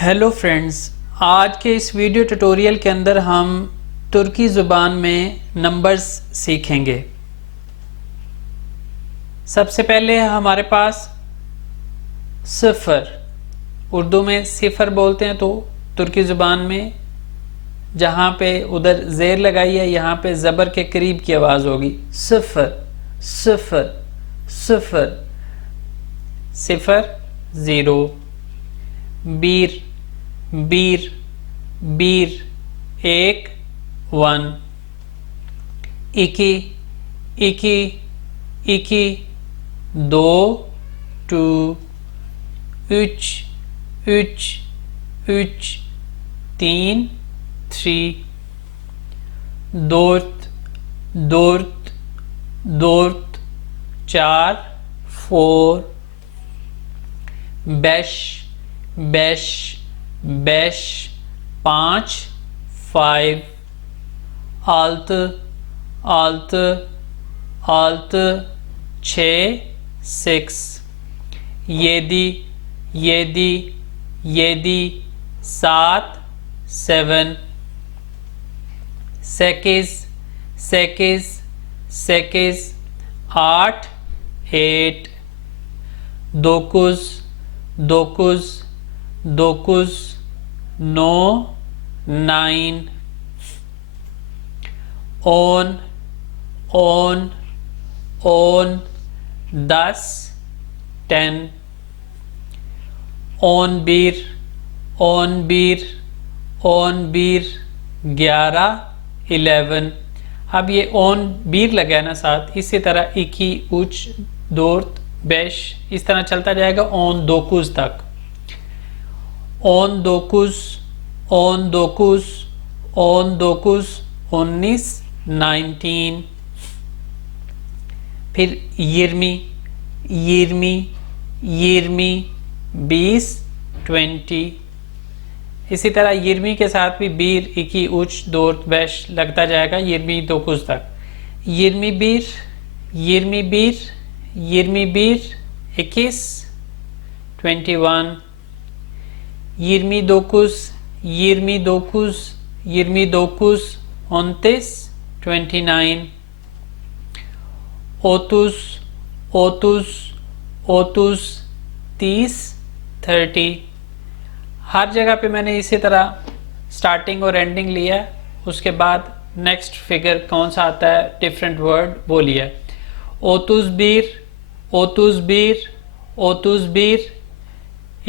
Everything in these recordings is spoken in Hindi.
हेलो फ्रेंड्स, आज के इस वीडियो ट्यूटोरियल के अंदर हम तुर्की ज़ुबान में नंबर्स सीखेंगे। सबसे पहले हमारे पास सिफर, उर्दू में सिफर बोलते हैं, तो तुर्की ज़ुबान में जहाँ पे उधर ज़ेर लगाई है यहाँ पे ज़बर के करीब की आवाज़ होगी। सिफर सिफर सिफर। सिफर ज़ीरो। बीर बीर बीर एक वन। इकी इकी इकी दो टू। üç üç üç तीन थ्री। dört dört dört चार फोर। beş beş beş पाँच फाइव। altı altı altı छः सिक्स। yedi yedi yedi सात सेवन। sekiz sekiz sekiz आठ एट। dokuz dokuz dokuz नौ नाइन। on on on दस टेन। on बीर on बीर on बीर ग्यारह इलेवन। अब ये on बीर लगा है ना साथ, इसी तरह इकी उच दोर्त बेश इस तरह चलता जाएगा on दोकुज तक। on दोकुज on दोकुज on दोकुज उन्नीस नाइनटीन। फिर यिर्मी यिर्मी यिर्मी बीस ट्वेंटी। इसी तरह यिर्मी के साथ भी बीर इकी उच दोर्त बेश लगता जाएगा यिर्मी दोकुज तक। यिर्मी बीर यिर्मी बीर यिर्मी बीर इक्कीस 21। यिर्मी दोकुज यिर्मी दोकुज यिर्मी दोकुज उनतीस 29। ओतुस ओतुस ओतुस तीस 30। हर जगह पे मैंने इसी तरह स्टार्टिंग और एंडिंग लिया है, उसके बाद नेक्स्ट फिगर कौन सा आता है डिफरेंट वर्ड वो लिया है। ओतुस बीर ओतुस बीर ओतुस बीर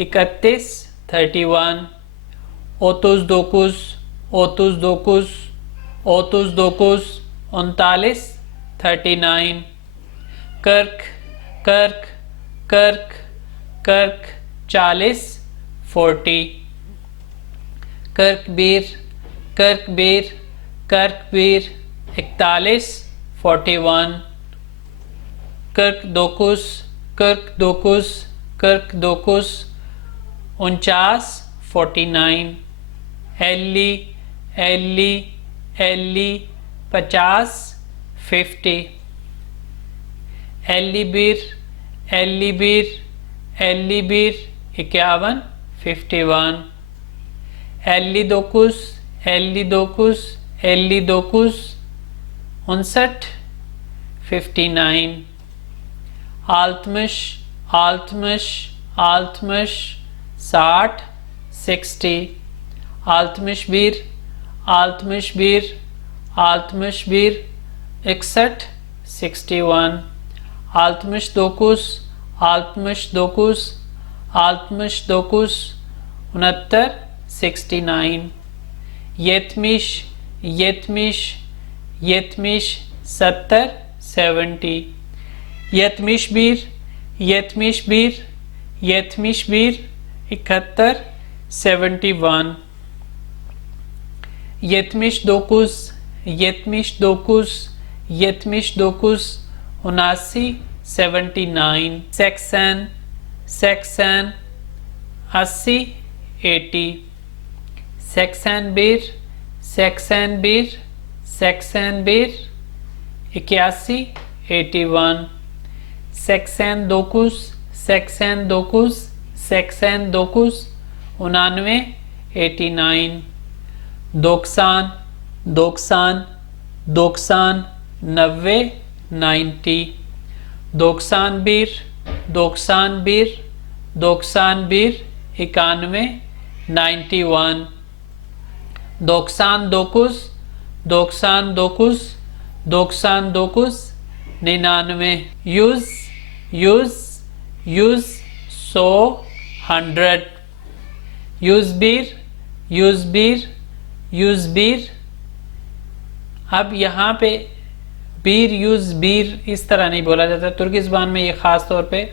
इकतीस 31। ओतुस दोकुस ओतुस दोकुस ओतुस दोकुस उनतालीस 39। कर्क कर्क कर्क कर्क 40 40। कर्क बीर कर्क बीर कर्क बीर 41 41। कर्क दोकुस कर्क दोकुस कर्क दोकुस 49 49। एल्ली एल्ली एल्ली 50 50। एल्ली बीर एल्ली बीर एल्ली बीर 51 51। एल्ली दोकुस एल्ली दोकुस एल्ली दोकुस 59 59। आल्तमश आल्तमश आल्तमश 60 60। आल्तमश बीर आल्तमश बीर आल्तमश बीर 61 61। आल्तमश दोकुस आल्तमश दोकुस आल्तमश दोकुस 69 69। येतमिश येतमिश येतमिश 70 70। येतमिश बीर येतमिश बीर येतमिश बीर 71 71। येतमिश दोकुस येतमिश दोकुस येतमिश दोकुस 79 79। Section section 80 80। सेक्सन बीर सेक्सन बीर सेक्सन बीर 81 81। सेक्सन दोकुस सेक्सन दोकुस सेक्सन दोकुस 99 89 दोकसान दोकसान दोकसान 90 90 दोकसान बीर दोकसान बीर दोकसान बीर 91 91 दोकसान दोकुस दोकसान दोकुस दोकसान दोकुस 99 यूज यूज यूज 100 100 यूज बीर यूज बीर यूज बीर। अब यहाँ पे बीर यूज बीर इस तरह नहीं बोला जाता, तुर्की ज़बान में ये ख़ास तौर पे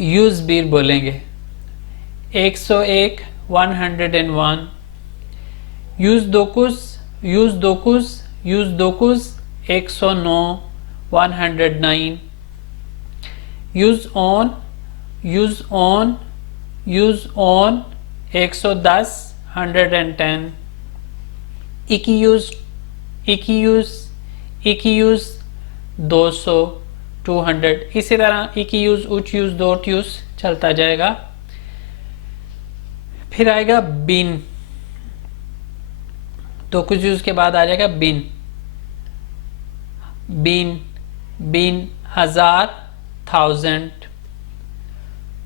यूज बीर बोलेंगे। 101 101 यूज दोकुस यूज दोकुस यूज दोकुस 109 109 यूज ऑन यूज ऑन यूज ऑन 110 110 इक्यूज इक्यूज इक्यूज 200 200। इसी तरह इक्यूज उच यूज डोट यूज चलता जाएगा। फिर आएगा बिन, तो कुछ यूज के बाद आ जाएगा बिन बिन बिन 1000 1000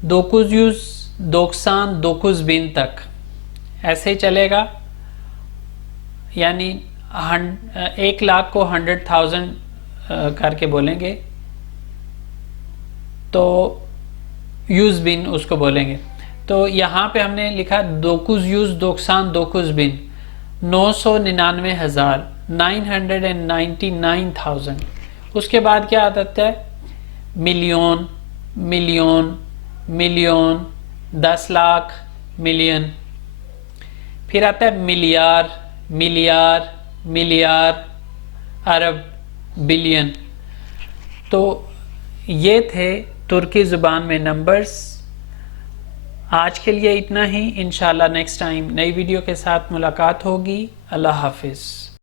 दोकुज यूज दोकसान दोकुज बिन तक ऐसे ही चलेगा, यानी 1,00,000 को 100,000 करके बोलेंगे तो यूज बिन उसको बोलेंगे। तो यहाँ पे हमने लिखा दोकुज यूज दोकसान दोकुज बिन 999,000 999,000। उसके बाद क्या आता है million million million 10 lakh million. फिर आता है मिलियार मिलियार मिलियार अरब बिलियन। तो ये थे तुर्की ज़ुबान में नंबर्स। आज के लिए इतना ही, इंशाल्लाह नेक्स्ट टाइम नई वीडियो के साथ मुलाकात होगी। अल्लाह हाफिज़।